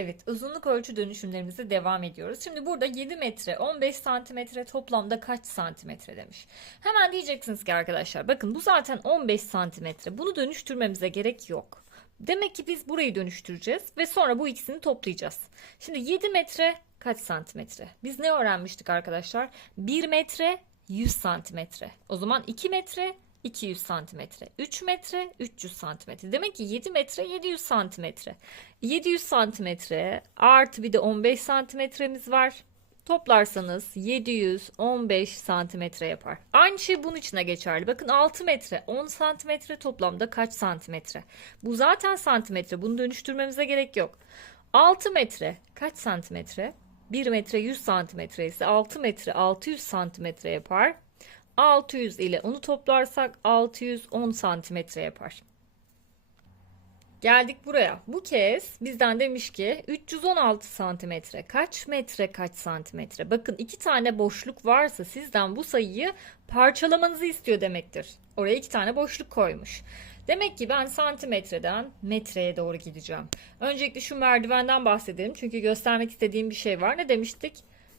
Evet, uzunluk ölçü dönüşümlerimize devam ediyoruz. Şimdi burada 7 metre, 15 santimetre toplamda kaç santimetre demiş. Hemen diyeceksiniz ki arkadaşlar bakın bu zaten 15 santimetre. Bunu dönüştürmemize gerek yok. Demek ki biz burayı dönüştüreceğiz ve sonra bu ikisini toplayacağız. Şimdi 7 metre kaç santimetre? Biz ne öğrenmiştik arkadaşlar? 1 metre 100 santimetre. O zaman 2 metre 200 santimetre. 3 metre 300 santimetre. Demek ki 7 metre 700 santimetre. 700 santimetre artı bir de 15 santimetremiz var. Toplarsanız 715 santimetre yapar. Aynı şey bunun içine geçerli. Bakın 6 metre 10 santimetre toplamda kaç santimetre? Bu zaten santimetre. Bunu dönüştürmemize gerek yok. 6 metre kaç santimetre? 1 metre 100 santimetre ise 6 metre 600 santimetre yapar. 600 ile onu toplarsak 610 santimetre yapar. Geldik buraya. Bu kez bizden demiş ki 316 santimetre kaç metre kaç santimetre? Bakın iki tane boşluk varsa sizden bu sayıyı parçalamanızı istiyor demektir. Oraya iki tane boşluk koymuş. Demek ki ben santimetreden metreye doğru gideceğim. Öncelikle şu merdivenden bahsedelim. Çünkü göstermek istediğim bir şey var. Ne demiştik?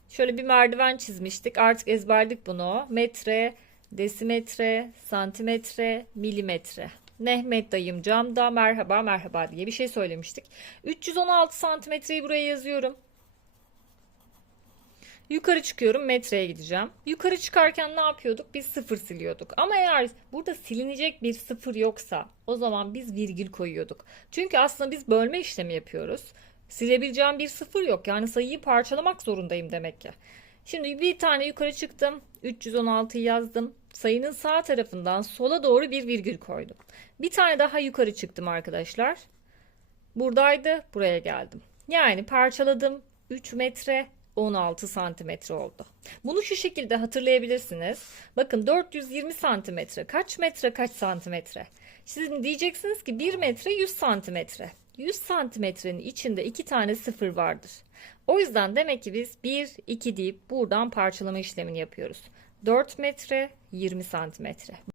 Şöyle bir merdiven çizmiştik. Artık ezberledik bunu. Metre, desimetre, santimetre, milimetre. Mehmet dayım camda merhaba merhaba diye bir şey söylemiştik. 316 santimetreyi buraya yazıyorum. Yukarı çıkıyorum metreye gideceğim. Yukarı çıkarken ne yapıyorduk? Biz sıfır siliyorduk. Ama eğer burada silinecek bir sıfır yoksa o zaman biz virgül koyuyorduk. Çünkü aslında biz bölme işlemi yapıyoruz. Silebileceğim bir sıfır yok. Yani sayıyı parçalamak zorundayım demek ki. Şimdi bir tane yukarı çıktım. 316'yı yazdım. Sayının sağ tarafından sola doğru bir virgül koydum. Bir tane daha yukarı çıktım arkadaşlar. Buradaydı, buraya geldim. Yani parçaladım 3 metre 16 santimetre oldu. Bunu şu şekilde hatırlayabilirsiniz. Bakın 420 santimetre kaç metre kaç santimetre? Şimdi diyeceksiniz ki 1 metre 100 santimetre. 100 santimetrenin içinde iki tane sıfır vardır. O yüzden demek ki biz 1, 2 deyip buradan parçalama işlemini yapıyoruz. 4 metre 20 santimetre.